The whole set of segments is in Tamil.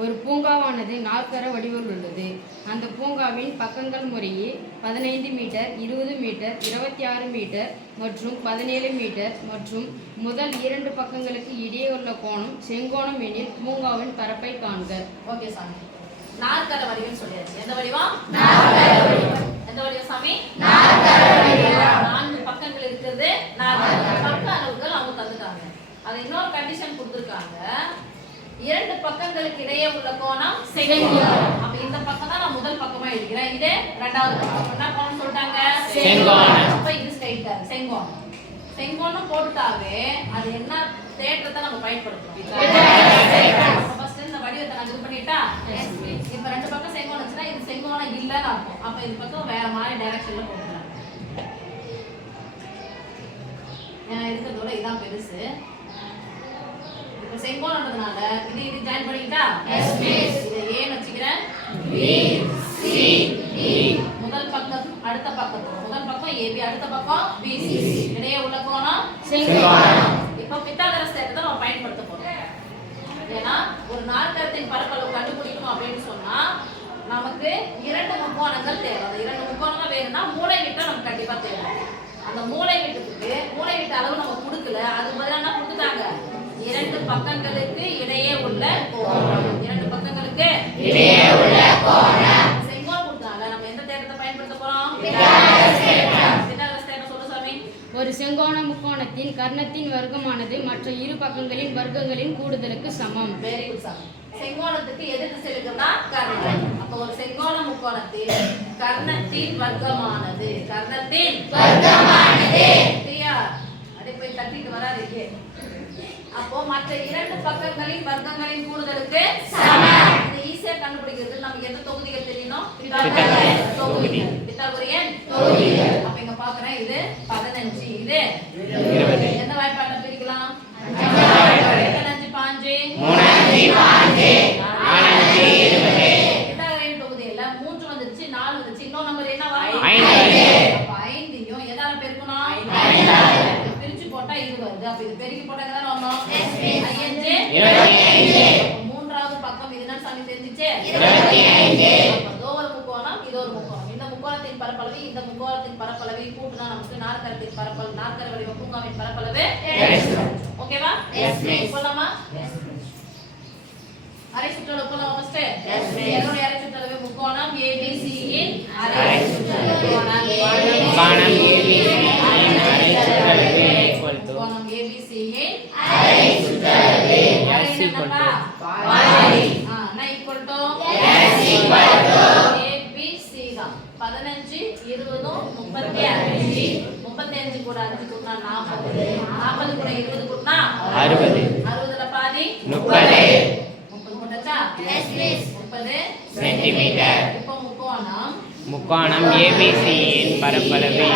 ஒரு பூங்காவானது நாற்கர வடிவில் உள்ளது. அந்த பூங்காவின் பக்கங்கள் முறையே பதினைந்து மீட்டர் இருபது மீட்டர் இருபத்தி ஆறு மீட்டர் மற்றும் பதினேழு மீட்டர் மற்றும் முதல் இரண்டு பக்கங்களுக்கு இடையே உள்ள கோணம் செங்கோணம் எனில் பூங்காவின் பரப்பை காண்க. ஓகே சாமி. நாற்கர வடிவம் சொல்லியாச்சு. எந்த வடிவம்? எந்த வடிவம் சாமி? நான்கு பக்கங்கள் இருக்கிறது. நாற்கர பக்க அளவுகள் அவங்க தந்துட்டாங்க. அது இன்னொரு கண்டிஷன் கொடுத்துருக்காங்க. இரண்டு பக்கங்களுக்கு இடையே உள்ள கோணம் செங்கோணம் அப்ப இந்த பக்கம் தான் நான் முதல் பக்கமா எழுதிக்கிறேன் இது ரெண்டாவது பக்கம். என்ன கோணம் சொல்லிட்டாங்க? செங்கோணம். அப்ப இது ஸ்ட்ரைட் செங்கோணம். செங்கோணம் போட்டுட்டாவே அது என்ன தேற்றத்தை நம்ம பயன்படுத்துறோம்? ஃபர்ஸ்ட் இந்த வடிவத்தை நான் இது பண்ணிட்டா? இப்ப ரெண்டு பக்கம் செங்கோணம் இருந்துச்சுன்னா இது செங்கோணம் இல்லைன்னு அர்த்தம். அப்ப இந்த பக்கம் வேற மாதிரி டைரக்ஷன்ல போட்டுக்கலாம். நான் இருக்கிறதோட இதான் பெருசு. இப்ப செங்கோணன்றதுனால இது இது ஜாயின் பண்ணிக்கிட்டா? இதை ஏன்னு வச்சுக்கிறேன்? முதல் பக்கம் அடுத்த பக்கத்து முதல் பக்கம் ஏபி அடுத்த பக்கம் பிசி இடையே உள்ள கோணம்? செங்கோணம். இப்போ பித்தாகரஸ் தேற்றத்தை நம்ம பயன்படுத்த போறோம். ஏன்னா ஒரு நாற்கரத்தின் பரப்பளவு கண்டுபிடிக்கணும் அப்படின்னு சொன்னா நமக்கு இரண்டு முக்கோணங்கள் தேவை. அந்த இரண்டு முக்கோணங்கள் வேணும்னா மூளை விட்டம் நமக்கு கண்டிப்பா தேவை. அந்த மூளை விட்டத்துக்கு மூளை விட்ட அளவு நம்ம கொடுக்கல அது பதிலா என்ன கொடுத்துட்டாங்க? இரண்டு பக்கங்களுக்கு இடையே உள்ள கோணம். இரண்டு பக்கங்களுக்கு இடையே உள்ள கோணம். செங்கோல் கொடுத்தாங்க நம்ம எந்த தேற்றத்தை பயன்படுத்த போறோம்? ஒரு செங்கோண முக்கோணத்தின் கர்ணத்தின் வர்க்கமானது மற்ற இரு பக்கங்களின் வர்க்கங்களின் கூடுதலுக்கு சமம். வெரி குட் சார் செங்கோணத்துக்கு எது திசை இருக்குன்னா கர்ணம். அப்ப ஒரு செங்கோண முக்கோணத்தில் கர்ணத்தின் வர்க்கமானது. கர்ணத்தின் வர்க்கமானது பிரியா அப்படியே போய் தட்டிட்டு வராதீங்க அப்போ மற்ற இரண்டு பக்கங்களின் வர்க்கங்களின் கூடுதலுக்கு சமம் இது ஈஸியா கண்டுபிடிக்கிறது நமக்கு எந்த தொகுதிகள் தெரியணும் தொகுதிகள். பித்தாகோரியன் தொகுதிகள் அப்ப இங்க பாக்குறேன் இது பதினஞ்சு இது இருபது. எந்த வாய்ப்பாட்டை பிரிக்கலாம் பதினஞ்சு பாஞ்சு மூணஞ்சு பாஞ்சு நாலஞ்சு இருபது பித்தாகரையன் தொகுதியில மூன்று வந்துருச்சு நாலு வந்துச்சு இன்னொரு நம்பர் என்ன வரும் ஐந்து வருது. அப்ப ஐந்தையும் எதால பெருக்கணும் ஐந்தால. பிரிச்சு போட்டா இது வருது அப்ப இது பெருக்கி போட்டா எதால வரணும் ஐயஞ்சு இருபத்தி ஐந்து. அப்ப மூன்றாவது பக்கம் இது என்ன சாமி தெரிஞ்சுச்சு இதோ ஒரு முக்கோணம். இது ஒரு முக்கோணம் இந்த முக்கோணத்தின் பரப்பளவு இந்த முக்கோணத்தின் பரப்பளவை கூட்டினா நமக்கு நாற்கரத்தின் பரப்பளவு நாற்கர வடிவ பூங்காவின் பரப்பளவு? ஓகேவா. போலாமா அரை சுற்றளவு போலாம் ஃபர்ஸ்ட் என்னோட அரை சுற்றளவு முக்கோணம் இன் அரை சுற்றளவு முக்கோணம். ABC இருபதும் முப்பத்தி அஞ்சு. முப்பத்தி அஞ்சு கூட அஞ்சு கூட்டினா நாற்பது நாற்பது கூட இருபது கூட்டினா அறுபது. அறுபதுல பாதி முப்பது. முப்பது போட்டாச்சா? முப்பது. சென்டிமீட்டர். இப்போ முக்கோணம். முக்கோணம் ABC இன் பரப்பளவு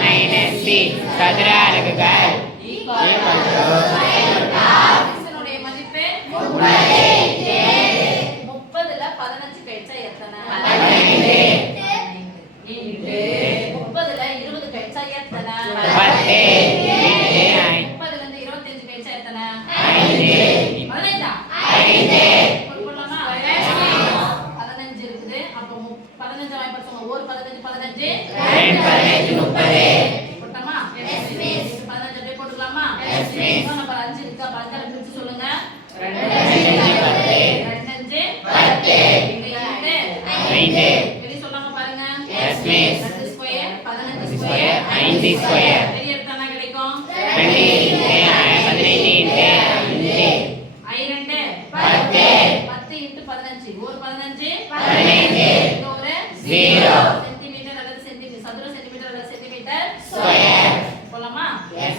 minus c சதுர அலகுகள். பதினஞ்சு பதினஞ்சு பதினஞ்சு வாய்ப்பு ஒரு பதினஞ்சு பதினஞ்சு முப்பது.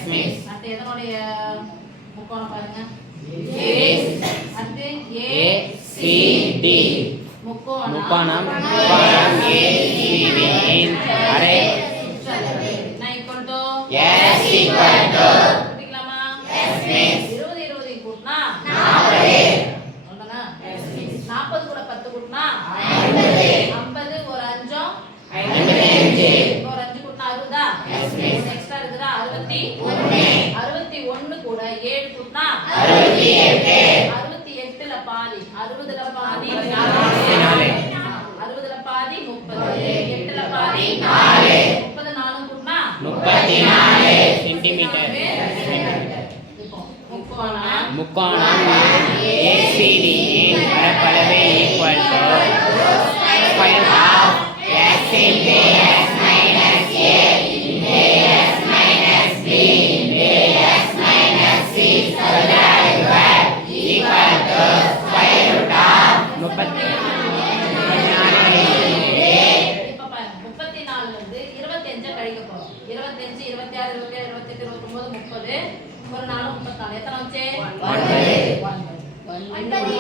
மிஸ் அடுத்து எதனுடைய முக்கோணம் முக்கோணம் ஏ அரை அறுபத்தி? ஒண்ணு. கூட ஏழு கூட்டினா? அறுபத்தி எட்டு. அறுபத்தி எட்டுல பாதி. அறுபதுல பாதி அறுபதுல பாதி முப்பது. எட்டுல பாதி முப்பது நாலு கூட்டினா? முப்பத்தி நாலு. சென்டிமீட்டர் முக்கோணம். முக்கோணம். ஏசிடியின் பரப்பளவு equal to square of X into X கழிக்க போறோம். இருபத்தஞ்சு இருபத்தி ஆறு இருபத்தி ஏழு இருபத்தி எட்டு இருபத்தி ஒன்பது முப்பது. ஒரு நாலு முப்பத்தி நாலு எத்தனை. ஒன்பது.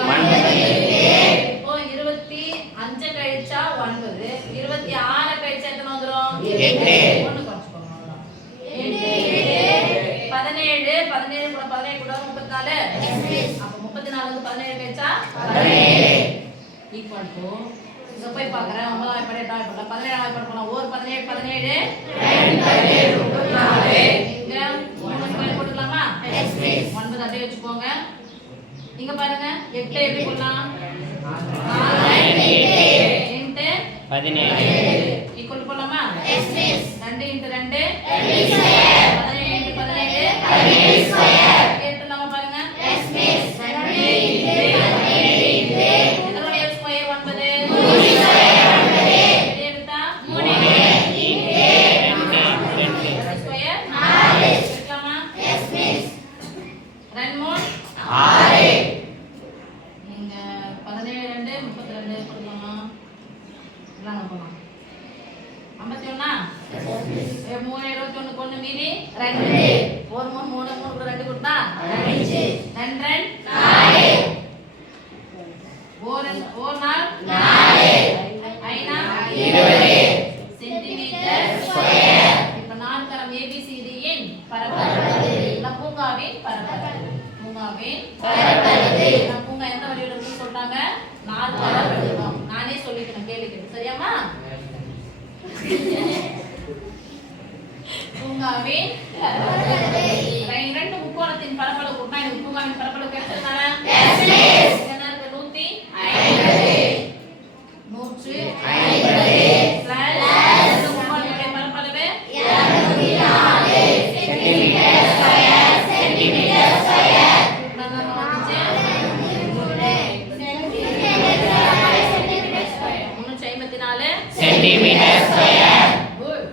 இப்போ இருபத்தி அஞ்சு கழிச்சா ஒன்பது. இருபத்தி ஆறு கழிச்சா எத்தனை வந்துரும்? எட்டு. ஒண்ணு குறைச்சுக்கோங்க. பதினேழு பதினேழு கூட பதினேழு கூட முப்பத்தி நாலு அப்ப முப்பத்தி நாலு பதினேழு கழிச்சா ஈக்குவல் டு போய் பார்க்கறேன். ஒன்பதாம் வாய்ப்பாடு எட்டாம் வாய்ப்பாடு பதினேழாம் வாய்ப்பாடு போலாம் ஒரு பதினேழு பதினேழு. இங்க மூணு ஸ்கொயர் போட்டுக்கலாமா? ஒன்பது அப்படியே வச்சுக்கோங்க. இங்க பாருங்க. எட்டு எப்படி போடலாம்? பதினேழு. ஈக்குவல் போடலாமா? மீதி? ரெண்டு. ஒரு மூணு மூணு மூணு கூட ரெண்டு கொடுத்தா? ரெண்டு. ரெண்டு ஒரு ஒரு நாள்? ஐநா? இருபது. சென்டிமீட்டர் இப்ப நாற்கரம் ஏபிசிடியின் பரப்பளவு. இல்ல பூங்காவின் பரப்பளவு. பூங்காவின் பூங்கா எந்த வடிவில் சொல்றாங்க? நாற்கர பூங்காவின் இரண்டு முக்கோணத்தின் பரப்பளவு கூட்டினா எனக்கு பூங்காவின் பரப்பளவு கிடைச்சதுனால